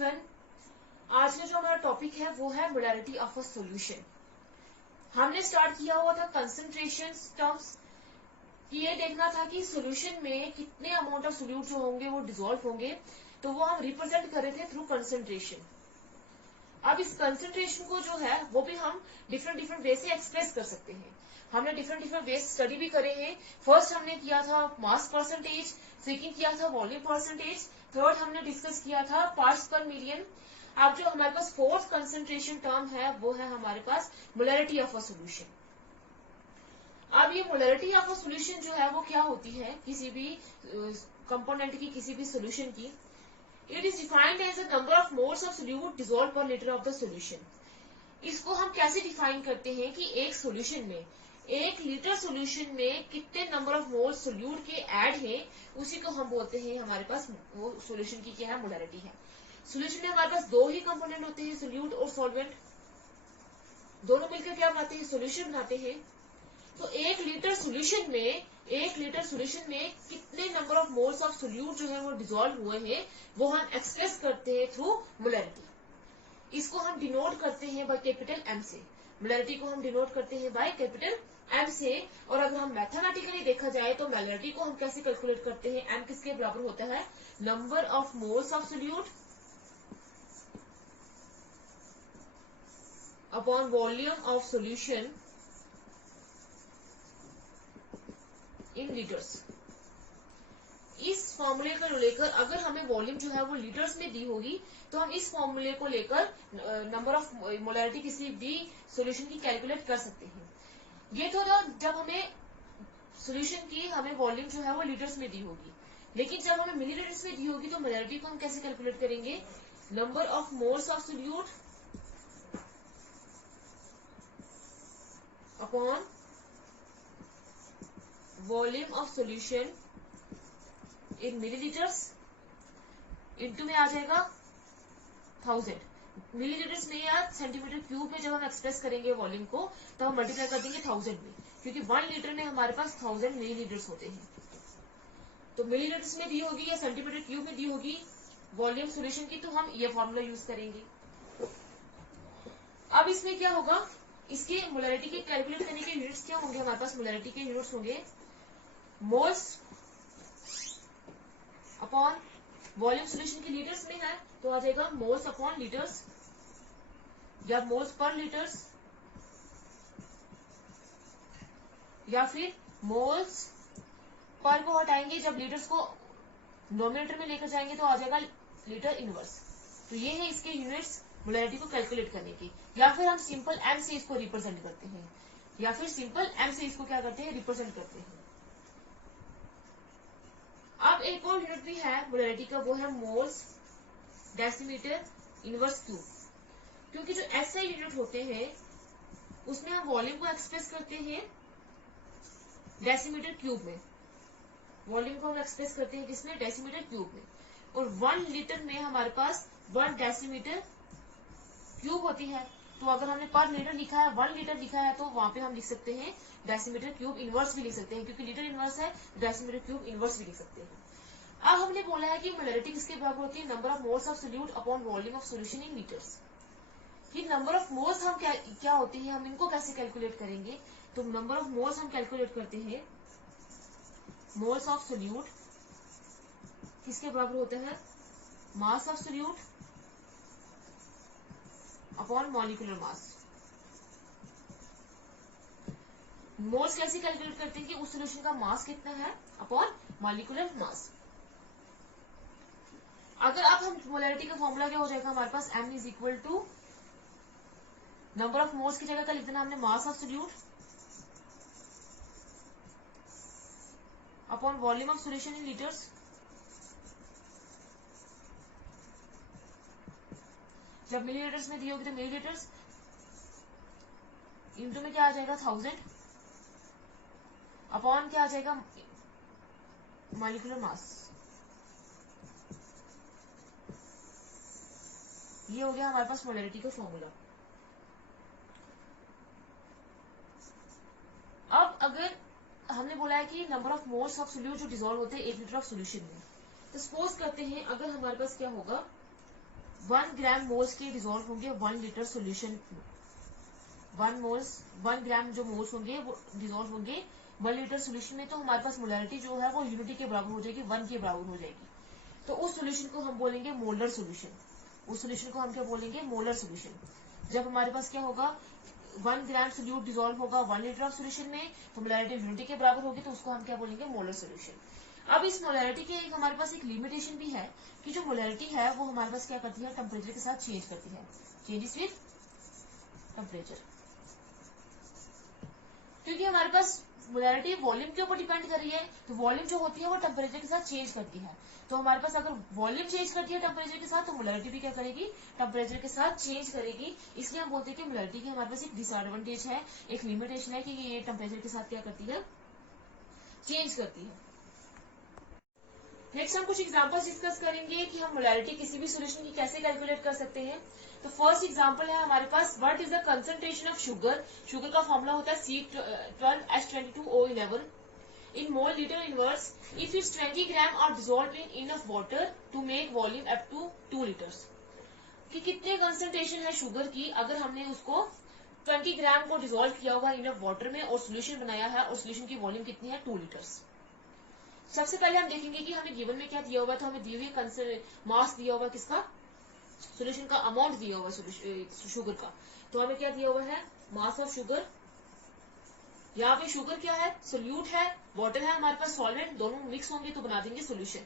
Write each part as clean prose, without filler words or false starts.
Everyone, आज का जो हमारा टॉपिक है वो है मोलैरिटी ऑफ अ सॉल्यूशन। हमने स्टार्ट किया हुआ था कंसंट्रेशन टर्म्स कि ये देखना था कि सॉल्यूशन में कितने अमाउंट ऑफ सोल्यूट जो होंगे वो डिसॉल्व होंगे, तो वो हम रिप्रेजेंट कर रहे थे थ्रू कंसंट्रेशन। अब इस कंसंट्रेशन को जो है वो भी हम डिफरेंट वे से एक्सप्रेस कर सकते हैं। हमने डिफरेंट वे स्टडी भी करे हैं। फर्स्ट हमने किया था मास परसेंटेज, सेकंड किया था वॉल्यूम परसेंटेज, थर्ड हमने डिस्कस किया था पार्ट्स पर मिलियन। अब जो हमारे पास फोर्थ कंसंट्रेशन टर्म है वो है हमारे पास मोलैरिटी ऑफ अ सॉल्यूशन। अब ये मोलैरिटी ऑफ अ सॉल्यूशन जो है वो क्या होती है किसी भी कंपोनेंट की, किसी भी सॉल्यूशन की। It is defined as the number of moles of solute dissolved per liter of the solution. इसको हम कैसे डिफाइन करते हैं कि एक सॉल्यूशन में, एक लीटर सॉल्यूशन में कितने नंबर ऑफ मोल सोल्यूट के ऐड हैं, उसी को हम बोलते हैं हमारे पास वो सॉल्यूशन की क्या है, मोलैरिटी है। सॉल्यूशन में हमारे पास दो ही कंपोनेंट होते हैं, सोल्यूट और सॉल्वेंट। दोनों मिलकर क्या बनाते हैं, सॉल्यूशन बनाते हैं। तो एक लीटर सॉल्यूशन में कितने number of moles of solute जो है वो डिसॉल्व हुए हैं, वो हम एक्सप्रेस करते हैं थ्रू मोलैरिटी। इसको हम डिनोट करते हैं बाय कैपिटल एम से। मोलैरिटी को हम डिनोट करते हैं बाय कैपिटल एम से। और अगर हम मैथमेटिकली देखा जाए तो मोलैरिटी को हम कैसे कैलकुलेट करते हैं, एम किसके बराबर होता है, number of moles of solute upon volume of solution in litres. इस फॉर्मूले को लेकर अगर हमें वॉल्यूम जो है वो लीटर्स में दी होगी तो हम इस फॉर्मूले को लेकर नंबर ऑफ मोलैरिटी किसी भी सॉल्यूशन की कैलकुलेट कर सकते हैं। ये तो जब हमें सॉल्यूशन की हमें वॉल्यूम जो है वो लीटर्स में दी होगी, लेकिन जब हमें मिलीलीटर्स में दी होगी तो मोलैरिटी को हम कैसे कैलकुलेट करेंगे, number of moles of solute upon volume of solution in millilitres, into में आ जाएगा 1000 मिलीलीटर्स में या सेंटीमीटर क्यूब में। जब हम एक्सप्रेस करेंगे वॉल्यूम को तो हम मल्टीप्लाई कर देंगे 1000 में, क्योंकि 1 लीटर में हमारे पास 1000 मिलीलीटर्स होते हैं। तो मिलीलीटर्स में दी होगी या सेंटीमीटर क्यूब में दी होगी वॉल्यूम सॉल्यूशन की, तो हम ये फॉर्मूला यूज करेंगे। अब इसमें क्या होगा, इसके मोलैरिटी के कैलकुलेट करने के यूनिट्स क्या होंगे, हमारे पास मोलैरिटी के यूनिट्स होंगे मोल्स अपॉन वॉल्यूम सॉल्यूशन की लीटर्स में है तो आ जाएगा मोल्स अपॉन लीटर्स या मोल्स पर लीटर्स, या फिर मोल्स पर को हटाएंगे, जब लीटर्स को नोमिनेटर में लेकर जाएंगे तो आ जाएगा लीटर इनवर्स। तो ये है इसके यूनिट्स मोलैरिटी को कैलकुलेट करने की। या फिर हम सिंपल एम से इसको रिप्रेजेंट करते हैं, या फिर सिंपल एम से इसको क्या करते हैं, रिप्रेजेंट करते हैं। अब एक और यूनिट भी है मोलैरिटी का, वो है मोल्स डेसीमीटर इनवर्स क्यूब। क्योंकि जो ऐसे यूनिट होते हैं उसमें हम वॉल्यूम को एक्सप्रेस करते हैं डेसीमीटर क्यूब में। वॉल्यूम को हम एक्सप्रेस करते हैं किसमें, डेसीमीटर क्यूब में। और 1 लीटर में हमारे पास 1 डेसीमीटर क्यूब होती है। तो अगर हमने पर लीटर लिखा है, 1 लीटर लिखा है, तो वहां पे हम लिख सकते हैं डेसीमीटर क्यूब इनवर्स भी लिख सकते हैं, क्योंकि लीटर इनवर्स है, डेसीमीटर क्यूब इनवर्स भी लिख सकते हैं। अब हमने बोला है कि मोलैरिटी किसके बराबर होती है, number of moles of solute upon volume of solution in litres. ये नंबर ऑफ मोल्स हम क्या होती है, हम इनको कैसे कैलकुलेट करेंगे। तो नंबर ऑफ मोल्स हम कैलकुलेट करते हैं, मोल्स ऑफ सोल्यूट किसके बराबर होता है, मास of solute upon molecular mass. Moles कैसे कैलकुलेट करते हैं कि उस सोल्यूशन का मास कितना है अपॉन मॉलिक्यूलर मास। अगर आप हम मोलैरिटी का फॉर्मूला क्या हो जाएगा हमारे पास, m is equal to number of moles की जगह का लिख देना हमने mass of solute upon volume of solution in litres. जब मिलीलीटर्स में दी होगी तो मिलीलीटर्स, इंटू में क्या आ जाएगा 1000 अपॉन क्या आ जाएगा मॉलिक्यूलर मास। ये हो गया हमारे पास मोलैरिटी का फॉर्मूला। अब अगर हमने बोला है कि number of moles of solute जो डिसॉल्व होते हैं 1 लीटर ऑफ सोल्यूशन में, तो सपोज करते हैं अगर हमारे पास क्या होगा, 1 ग्राम मोल्स के डिजोल्व होंगे 1 लीटर सोल्यूशन। 1 ग्राम जो मोल्स होंगे वो डिजोल्व होंगे 1 लीटर सोल्यूशन में, तो हमारे पास मोलैरिटी जो है वो यूनिटी के बराबर हो जाएगी, 1 के बराबर हो जाएगी। तो उस सोल्यूशन को हम बोलेंगे मोलर सोल्यूशन। उस सोल्यूशन को हम क्या बोलेंगे? Molar solution. जब हमारे पास क्या होगा, 1 ग्राम सोल्यूट डिजोल्व होगा 1 लीटर ऑफ सोल्यूशन में, तो मोलैरिटी यूनिटी के बराबर होगी, तो उसको हम क्या बोलेंगे? Molar solution. अब इस मोलैरिटी के हमारे पास एक लिमिटेशन भी है कि जो मोलैरिटी है वो हमारे पास क्या करती है? टेम्परेचर के साथ चेंज करती है, चेंजेस विद टेम्परेचर। क्योंकि हमारे पास मोलैरिटी वॉल्यूम के ऊपर डिपेंड कर रही है, तो वॉल्यूम जो होती है वो टेम्परेचर के साथ चेंज करती है। तो हमारे पास अगर वॉल्यूम चेंज करती है टेम्परेचर के साथ, तो मोलैरिटी भी क्या करेगी? टेम्परेचर के साथ चेंज करेगी। इसलिए हम बोलते हैं कि मोलैरिटी की हमारे पास एक डिसएडवांटेज है, एक लिमिटेशन है कि ये टेम्परेचर के साथ क्या करती है? चेंज करती है। नेक्स्ट हम कुछ एग्जांपल्स डिस्कस करेंगे कि हम मोलैरिटी किसी भी सॉल्यूशन की कैसे कैलकुलेट कर सकते हैं। तो फर्स्ट एग्जांपल है हमारे पास, what is the concentration of sugar. Sugar का फॉर्मूला होता है C12H22O11 in mole liter inverse if its 20 gram are dissolved in enough water to make volume up to 2 liters। कि कितने कंसंट्रेशन है शुगर की अगर हमने उसको 20 ग्राम को डिसॉल्व किया होगा इनफ वाटर में और सोल्यूशन बनाया है, और सोल्यूशन की वॉल्यूम कितनी है? 2 लीटर्स। सबसे पहले हम देखेंगे कि हमें गिवन में क्या दिया हुआ, तो हमें दी हुई मास दिया हुआ किसका? सोल्यूशन का अमाउंट दिया हुआ शुगर का। तो हमें क्या दिया हुआ है? Mass of sugar. यहाँ पे शुगर क्या है? सोल्यूट है, वाटर है हमारे पास, सॉल्वेंट, दोनों मिक्स होंगे तो बना देंगे सोल्यूशन।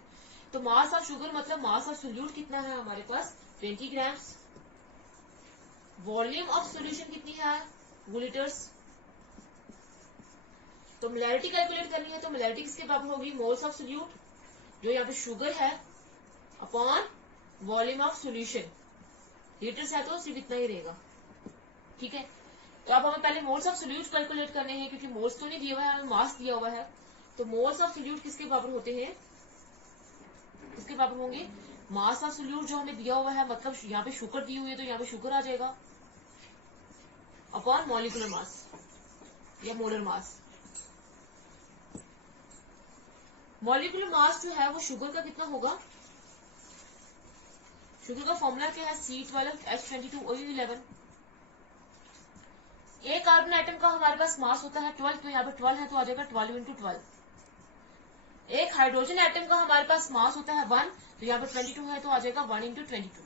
तो मास ऑफ शुगर मतलब मास ऑफ सोल्यूट कितना है हमारे पास? 20 ग्राम्स। वॉल्यूम ऑफ सोल्यूशन कितनी है? 2 लीटर्स। तो मोलैरिटी कैलकुलेट करनी है, तो मोलैरिटी किसके बराबर होगी? मोल्स ऑफ सोल्यूट, जो यहाँ पे शुगर है, upon volume of solution. Litres है तो सिर्फ इतना ही रहेगा, ठीक है। तो अब हमें पहले मोल्स ऑफ सोल्यूट कैलकुलेट करने हैं, क्योंकि मोल्स तो नहीं दिया हुआ है, हमें मास दिया हुआ है। तो मोल्स ऑफ सोल्यूट किसके बराबर होते हैं? किसके बराबर होंगे? मास ऑफ सोल्यूट जो हमें दिया हुआ है, मतलब यहाँ पे शुगर दी हुई है तो यहाँ पे शुगर आ जाएगा, अपॉन मॉलिक्यूलर मास या मोलर मास। मॉलिक्यूलर मास जो है वो शुगर का कितना होगा? शुगर का फॉर्मूला क्या है? C12H22O11। एक कार्बन आइटम का हमारे पास मास होता है 12, तो यहाँ पे 12 है तो आ जाएगा 12 × 12। एक हाइड्रोजन आइटम का हमारे पास मास होता है 1, तो यहाँ पे 22 है तो आ जाएगा 1 × 22।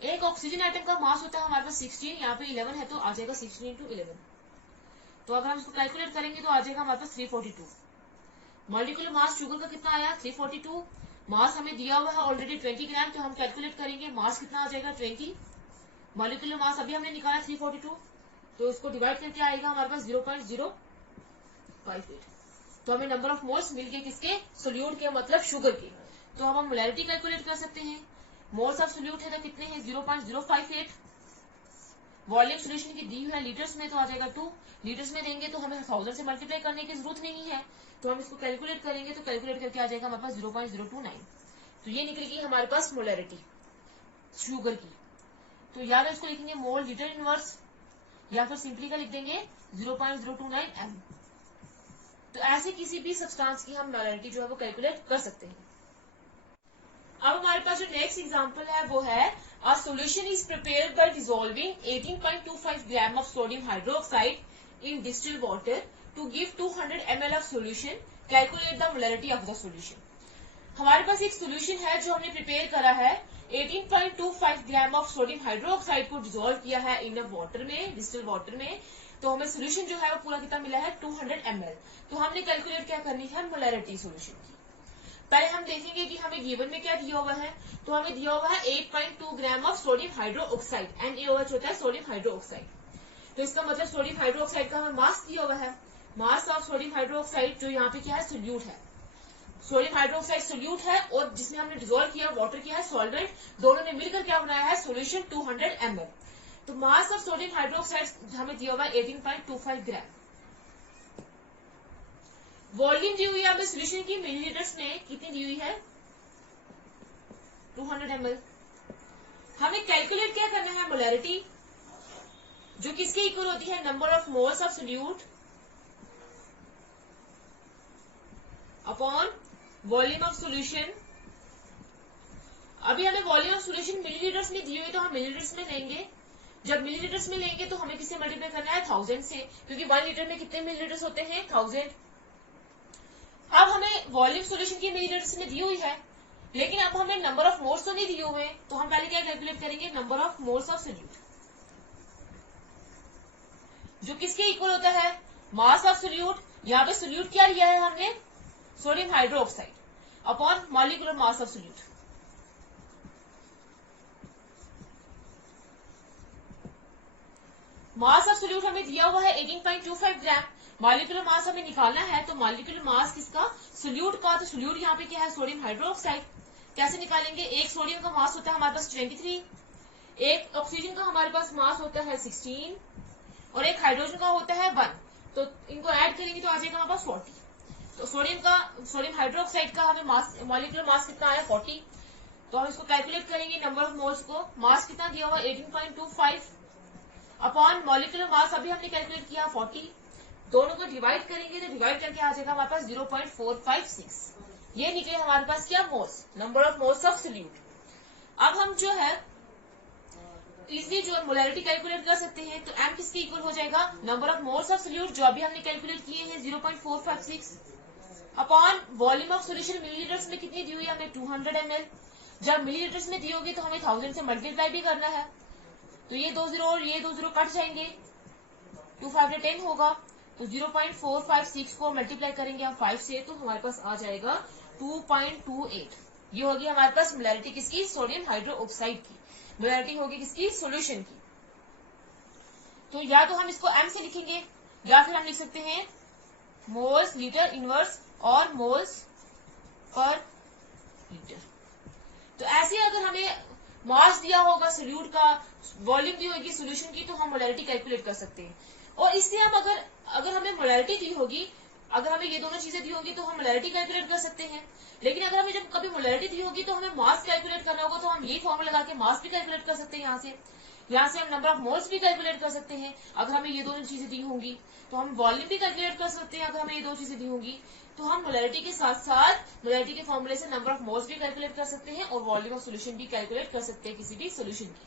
एक ऑक्सीजन आइटम का मास होता है हमारे पास 16, यहाँ पे 11 है तो आ जाएगा 16 × 11। तो अगर हम इसको कैलकुलेट करेंगे तो आ जाएगा हमारे पास 342। मॉलिक्यूलर मास शुगर का कितना आया? 342। मास हमें दिया हुआ है ऑलरेडी 20 ग्राम, तो हम कैलकुलेट करेंगे मास कितना आ जाएगा? 20। मॉलिक्यूलर मास अभी हमने निकाला 342, तो इसको डिवाइड करके आएगा हमारे पास 0.058। तो हमें नंबर ऑफ मोल्स मिल गए किसके? सोल्यूट के, मतलब शुगर के। तो हम मोलैरिटी कैलकुलेट कर सकते हैं। मोल्स ऑफ सोल्यूट है तो कितने हैं? 0.058। वॉल्यूम सोल्यूशन की दी हुई है लीटर्स में, तो आ जाएगा 2। लीटर्स में देंगे तो हमें 1000 से मल्टीप्लाई करने की जरूरत नहीं है, तो हम इसको कैलकुलेट करेंगे तो कैलकुलेट करके आ जाएगा हमारे पास 0.029। तो ये निकलेगी हमारे पास मोलैरिटी शुगर की। तो या तो इसको लिखेंगे मोल लीटर इनवर्स, या फिर सिंपली का लिख देंगे 0.029 m। तो ऐसे किसी भी सब्सटेंस की हम मोलैरिटी जो है वो कैलकुलेट कर सकते हैं। अब हमारे पास जो नेक्स्ट एग्जांपल है वो है, a solution is prepared by dissolving 18.25 gram of sodium hydroxide in distilled water to give 200 ml of solution, calculate the molarity of the solution. हमारे पास एक सॉल्यूशन है जो हमने प्रिपेयर करा है, 18.25 ग्राम ऑफ सोडियम हाइड्रोक्साइड को डिसॉल्व किया है इन वाटर में, डिस्टिल्ड वाटर में। तो हमें सॉल्यूशन जो है वो पूरा कितना मिला है? 200 ml। तो हमने कैलकुलेट क्या करनी है? मोलैरिटी सॉल्यूशन की। पहले हम देखेंगे कि हमें गिवन में क्या दिया हुआ है। तो हमें दिया हुआ है 8.2 ग्राम ऑफ सोडियम हाइड्रोक्साइड, NaOH होता है सोडियम हाइड्रोक्साइड। तो इसका मतलब सोडियम हाइड्रोक्साइड का हमें मास दिया हुआ है। मास ऑफ सोडियम हाइड्रोक्साइड जो यहाँ पे क्या है? सोल्यूट है। सोडियम हाइड्रोक्साइड सोल्यूट है और जिसमें हमने डिसॉल्व किया वाटर किया है सॉल्वेंट, दोनों ने मिलकर क्या बनाया है? Solution 200 ml। तो मास ऑफ सोडियम हाइड्रोक्साइड हमें दिया हुआ है 18.25 ग्राम। वॉल्यूम दी हुई है हमें सोल्यूशन की मिलीलीटर्स में, कितनी दी हुई है? 200 ml। हमें कैलकुलेट क्या करना है? मोलैरिटी, जो किसके इक्वल होती है? Number of moles of solute upon volume of solution अभी हमें वॉल्यूम ऑफ सॉल्यूशन मिलीलीटर्स में दी हुई, तो हम मिलीलीटर्स में लेंगे। जब मिलीलीटर्स में लेंगे तो हमें किससे मल्टीप्लाई करना है, 1000 से, क्योंकि 1 लीटर में कितने मिलीलीटर्स होते हैं, 1000। अब हमें वॉल्यूम सॉल्यूशन की मिलीलीटर्स में दी हुई है, लेकिन अब हमें नंबर ऑफ मोल्स तो नहीं दिए हुए, तो हम पहले क्या कैलकुलेट करेंगे, number of moles of solute, जो किसके इक्वल होता है, मास ऑफ सोल्यूट। यहाँ पे सोल्यूट क्या लिया है हमने, sodium hydroxide, upon molecular mass of solute. Mass of solute हमें दिया हुआ है 18.25 ग्राम, मॉलिक्यूलर मास हमें निकालना है, तो मॉलिक्यूलर मास किसका, सोल्यूट का, तो सोल्यूट यहाँ पे क्या है, सोडियम हाइड्रोक्साइड। कैसे निकालेंगे, एक सोडियम का मास होता है हमारे पास 23, एक ऑक्सीजन का हमारे पास मास होता है 16, और एक हाइड्रोजन का होता है 1, तो इनको ऐड करेंगे तो आ जाएगा हमारे पास 40। तो सोडियम हाइड्रोक्साइड का हमें मास, मॉलिक्यूलर मास कितना आया 40, तो हम इसको कैलकुलेट करेंगे नंबर ऑफ मोल्स को। मास कितना दिया हुआ 18.25 अपॉन मॉलिक्यूलर मास अभी हमने कैलकुलेट किया 40, दोनों को डिवाइड करेंगे तो डिवाइड करके आ जाएगा हमारे पास 0.456, ये निकले हमारे पास क्या, moles, number of moles of solute. अब हम जो है इजली जो मोलैरिटी कैलकुलेट कर सकते हैं, तो m किसके इक्वल हो जाएगा, number of moles of solute जो अभी हमने कैलकुलेट किए हैं 0.456 upon volume of solution millilitres में कितनी दी हुई है हमें 200 ml। जब मिलीलीटर्स में दी होगी तो हमें 1000 से मल्टीप्लाई भी करना है, तो ये 2 जीरो और ये 2 जीरो कट जाएंगे, 2 5 10 होगा, तो 0.456 को मल्टीप्लाई करेंगे हम 5 से, तो हमारे पास आ जाएगा 2.28। ये होगी हमारे पास मोलैरिटी किसकी, सोडियम हाइड्रोक्साइड की, मोलैरिटी होगी किसकी, सॉल्यूशन की। तो या तो हम इसको m से लिखेंगे, या फिर हम लिख सकते हैं मोल्स लीटर इनवर्स और मोल्स पर लीटर। तो ऐसे अगर हमें मास दिया होगा सोल्यूट का, वॉल्यूम दी होगी सोल्यूशन की, तो हम मोलैरिटी कैलकुलेट कर सकते हैं। और इससे हम अगर हमें मोलैरिटी दी होगी, अगर हमें ये दोनों चीजें दी होगी तो हम मोलैरिटी कैलकुलेट कर सकते हैं। लेकिन अगर हमें जब कभी मोलैरिटी दी होगी तो हमें मास कैलकुलेट करना होगा, तो हम यही फॉर्मूला लगा के मास भी कैलकुलेट कर सकते हैं। यहाँ से हम नंबर ऑफ मोल्स भी कैलकुलेट कर सकते हैं अगर हमें ये दोनों चीजें दी होंगी, तो हम वॉल्यूम भी कैलकुलेट कर सकते हैं अगर हमें ये दो चीजें दी होंगी। तो हम मोलैरिटी के साथ साथ मोलैरिटी के फॉर्मूले से नंबर ऑफ मोल्स भी कैलकुलेट कर सकते हैं और वॉल्यूम ऑफ सोल्यूशन भी कैलकुलेट कर सकते हैं किसी भी सोल्यूशन की।